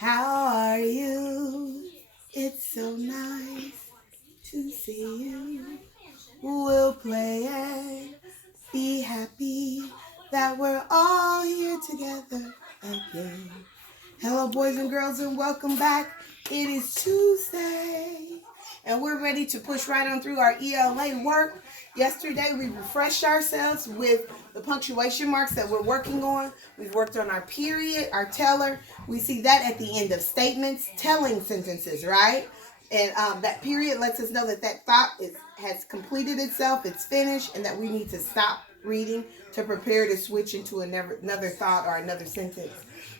How are you? It's so nice to see you. We'll play and be happy that we're all here together again. Hello, boys and girls, and welcome back. It is Tuesday, and we're ready to push right on through our ELA work. Yesterday, we refreshed ourselves with the punctuation marks that we're working on. We've worked on our period, our teller. We see that at the end of statements, telling sentences, right? And that period lets us know that that thought has completed itself, it's finished, and that we need to stop reading to prepare to switch into another thought or another sentence.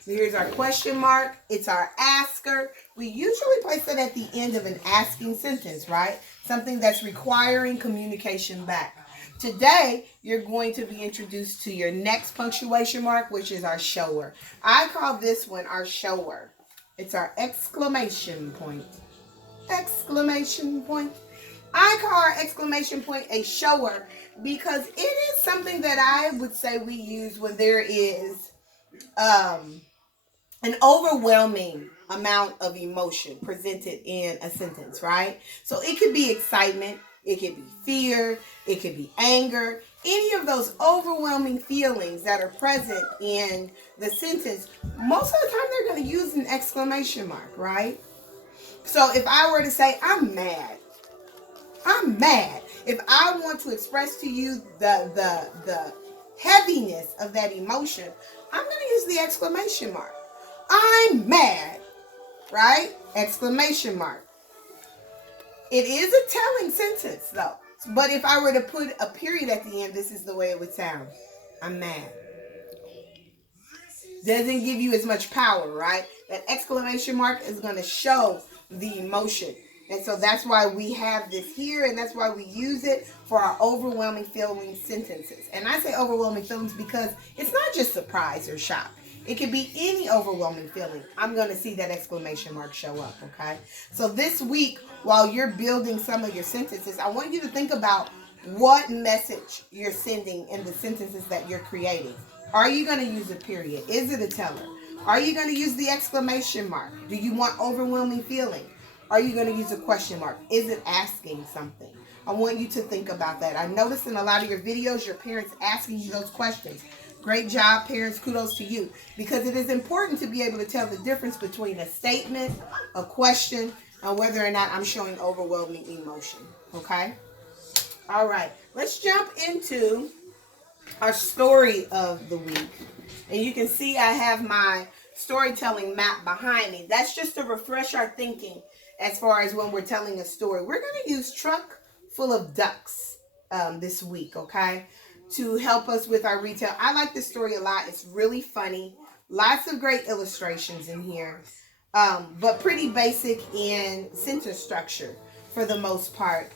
Here's our question mark. It's our asker. We usually place it at the end of an asking sentence, right? Something that's requiring communication back. Today, you're going to be introduced to your next punctuation mark, which is our shower. I call this one our shower. It's our exclamation point. Exclamation point. I call our exclamation point a shower because it is something that I would say we use when there is an overwhelming amount of emotion presented in a sentence, right? So it could be excitement, it could be fear, it could be anger, any of those overwhelming feelings that are present in the sentence. Most of the time they're going to use an exclamation mark, right? So if I were to say, I'm mad. If I want to express to you the heaviness of that emotion, I'm going to use the exclamation mark. I'm mad, right? Exclamation mark. It is a telling sentence, though. But if I were to put a period at the end, this is the way it would sound. I'm mad. Doesn't give you as much power, right? That exclamation mark is going to show the emotion. And so that's why we have this here, and that's why we use it for our overwhelming feeling sentences. And I say overwhelming feelings because it's not just surprise or shock. It could be any overwhelming feeling. I'm going to see that exclamation mark show up, okay? So this week, while you're building some of your sentences, I want you to think about what message you're sending in the sentences that you're creating. Are you going to use a period? Is it a teller? Are you going to use the exclamation mark? Do you want overwhelming feeling? Are you going to use a question mark? Is it asking something? I want you to think about that. I noticed in a lot of your videos, your parents asking you those questions. Great job, parents. Kudos to you. Because it is important to be able to tell the difference between a statement, a question, and whether or not I'm showing overwhelming emotion. Okay? All right. Let's jump into our story of the week. And you can see I have my storytelling map behind me. That's just to refresh our thinking as far as when we're telling a story. We're going to use Truck Full of Ducks this week, okay, to help us with our retail. I like this story a lot. It's really funny. Lots of great illustrations in here, but pretty basic in sentence structure for the most part.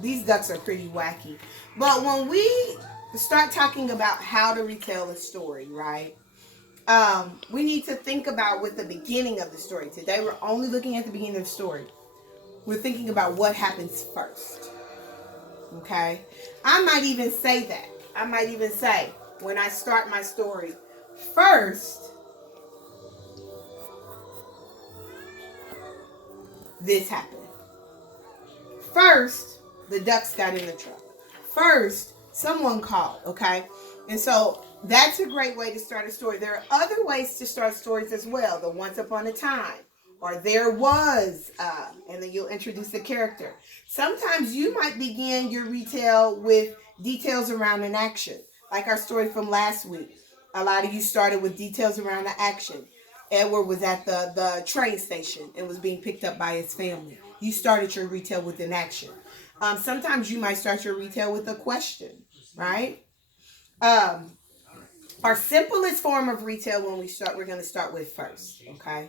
These ducks are pretty wacky. But when we start talking about how to retell a story, right? We need to think about with the beginning of the story. Today we're only looking at the beginning of the story. We're thinking about what happens first. Okay? I might even say that. I might even say, when I start my story, first, this happened. First, the ducks got in the truck. First, someone called, okay? And so that's a great way to start a story. There are other ways to start stories as well. The once upon a time, or there was, and then you'll introduce the character. Sometimes you might begin your retell with details around an action, like our story from last week. A lot of you started with details around the action. Edward was at the train station and was being picked up by his family. You started your retell with an action. Sometimes you might start your retell with a question, right? Our simplest form of retell when we start, we're going to start with first, okay?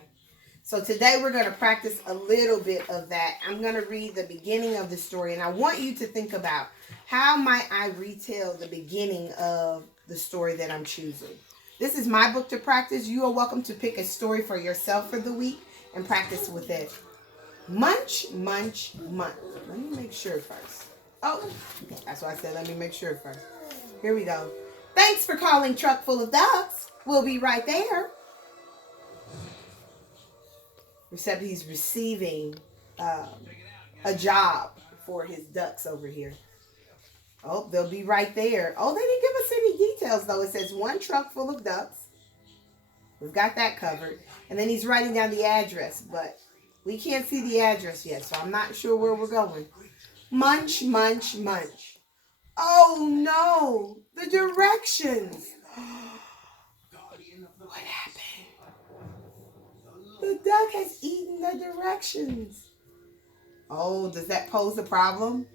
So today we're going to practice a little bit of that. I'm going to read the beginning of the story, and I want you to think about how might I retell the beginning of the story that I'm choosing. This is my book to practice. You are welcome to pick a story for yourself for the week and practice with it. Munch, munch, munch. Let me make sure first. Oh, that's why I said let me make sure first. Here we go. Thanks for calling Truck Full of Ducks. We'll be right there. except he's receiving a job for his ducks over here. Oh, they'll be right there. Oh, they didn't give us any details, though. It says 1 truck full of ducks. We've got that covered. And then he's writing down the address, but we can't see the address yet, so I'm not sure where we're going. Munch, munch, munch. Oh, no. The directions. What happened? The duck has eaten the directions. Oh, does that pose a problem?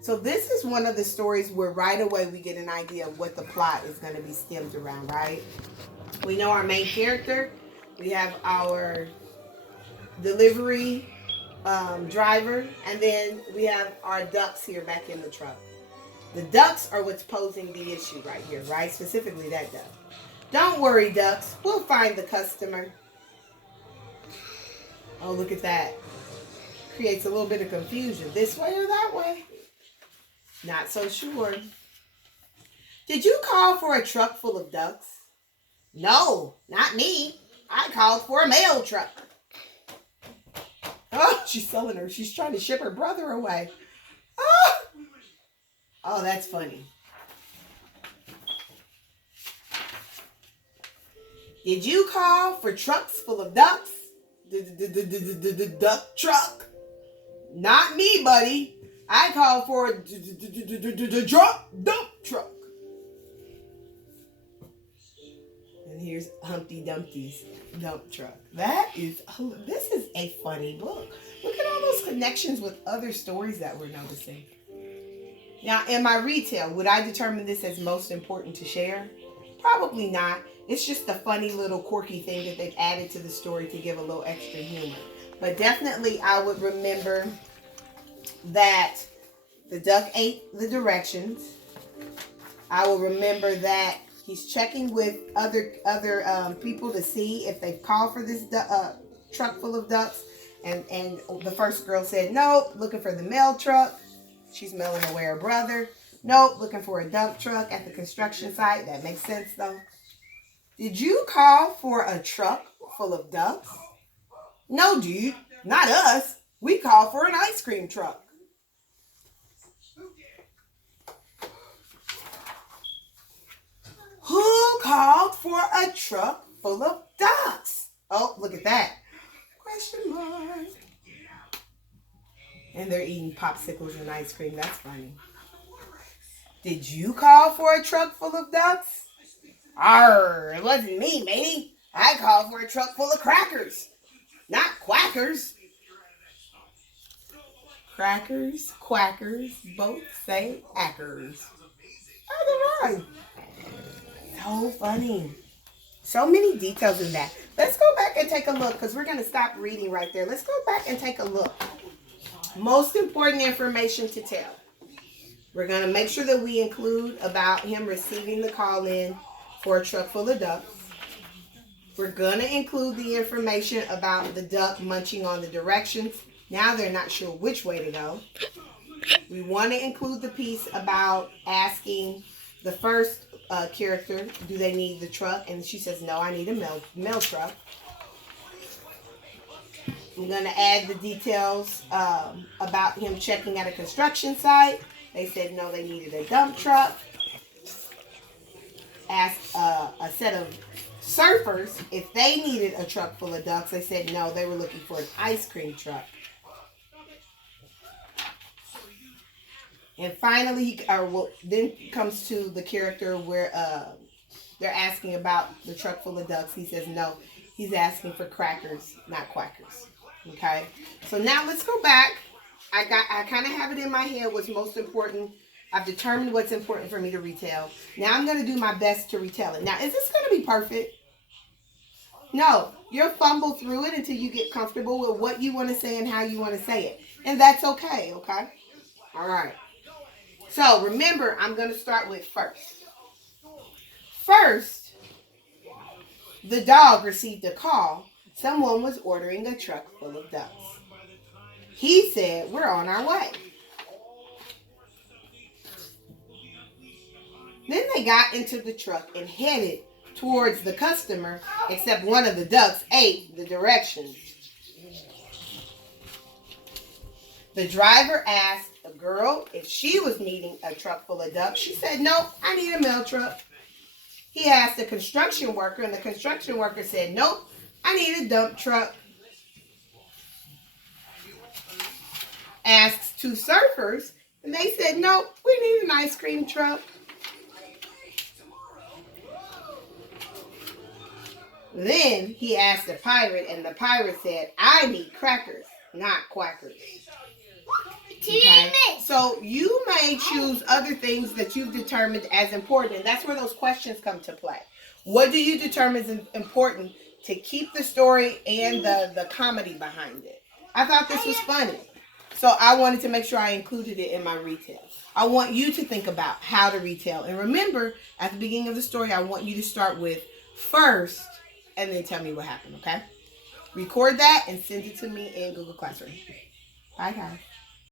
So this is one of the stories where right away we get an idea of what the plot is going to be stemmed around, right? We know our main character. We have our delivery driver. And then we have our ducks here back in the truck. The ducks are what's posing the issue right here, right? Specifically that duck. Don't worry, ducks. We'll find the customer. Oh, look at that. Creates a little bit of confusion. This way or that way? Not so sure. Did you call for a truck full of ducks? No, not me. I called for a mail truck. Oh, she's selling her. She's trying to ship her brother away. Oh, that's funny. Did you call for trucks full of ducks? The duck truck. Not me, buddy. I called for a dump truck. And here's Humpty Dumpty's dump truck. This is a funny book. Look at all those connections with other stories that we're noticing. Now, in my retail, would I determine this as most important to share? Probably not. It's just a funny little quirky thing that they've added to the story to give a little extra humor. But definitely I would remember that the duck ate the directions. I will remember that he's checking with other people to see if they've called for this truck full of ducks. And the first girl said, nope, looking for the mail truck. She's mailing away her brother. Nope, looking for a dump truck at the construction site. That makes sense, though. Did you call for a truck full of ducks? No, dude, not us. We called for an ice cream truck. Who called for a truck full of ducks? Oh, look at that. Question mark. And they're eating popsicles and ice cream. That's funny. Did you call for a truck full of ducks? Arr, it wasn't me, matey. I called for a truck full of crackers. Not quackers. Crackers, quackers, both say ackers. Oh, they're right. So funny. So many details in that. Let's go back and take a look because we're going to stop reading right there. Let's go back and take a look. Most important information to tell. We're going to make sure that we include about him receiving the call in for a truck full of ducks. We're going to include the information about the duck munching on the directions. Now they're not sure which way to go. We want to include the piece about asking the first character, do they need the truck? And she says, no, I need a mail truck. I'm going to add the details about him checking at a construction site. They said, no, they needed a dump truck. Asked a set of surfers if they needed a truck full of ducks. They said, no, they were looking for an ice cream truck. And finally, then comes to the character where they're asking about the truck full of ducks. He says, no, he's asking for crackers, not quackers. Okay, so now let's go back. I kind of have it in my head what's most important. I've determined what's important for me to retell. Now I'm going to do my best to retell it. Now, is this going to be perfect? No, you'll fumble through it until you get comfortable with what you want to say and how you want to say it. And that's okay, okay? All right. So remember, I'm going to start with first. First, the dog received a call. Someone was ordering a truck full of ducks. He said, we're on our way. Then they got into the truck and headed towards the customer, except one of the ducks ate the directions. The driver asked a girl if she was needing a truck full of ducks. She said, nope, I need a mail truck. He asked a construction worker, and the construction worker said, nope, I need a dump truck. Asked two surfers, and they said, nope, we need an ice cream truck. Then he asked the pirate, and the pirate said, I need crackers, not quackers. Okay? So you may choose other things that you've determined as important. That's where those questions come to play. What do you determine is important to keep the story and the comedy behind it? I thought this was funny. So I wanted to make sure I included it in my retell. I want you to think about how to retell. And remember, at the beginning of the story, I want you to start with first and then tell me what happened, okay? Record that and send it to me in Google Classroom. Bye, guys.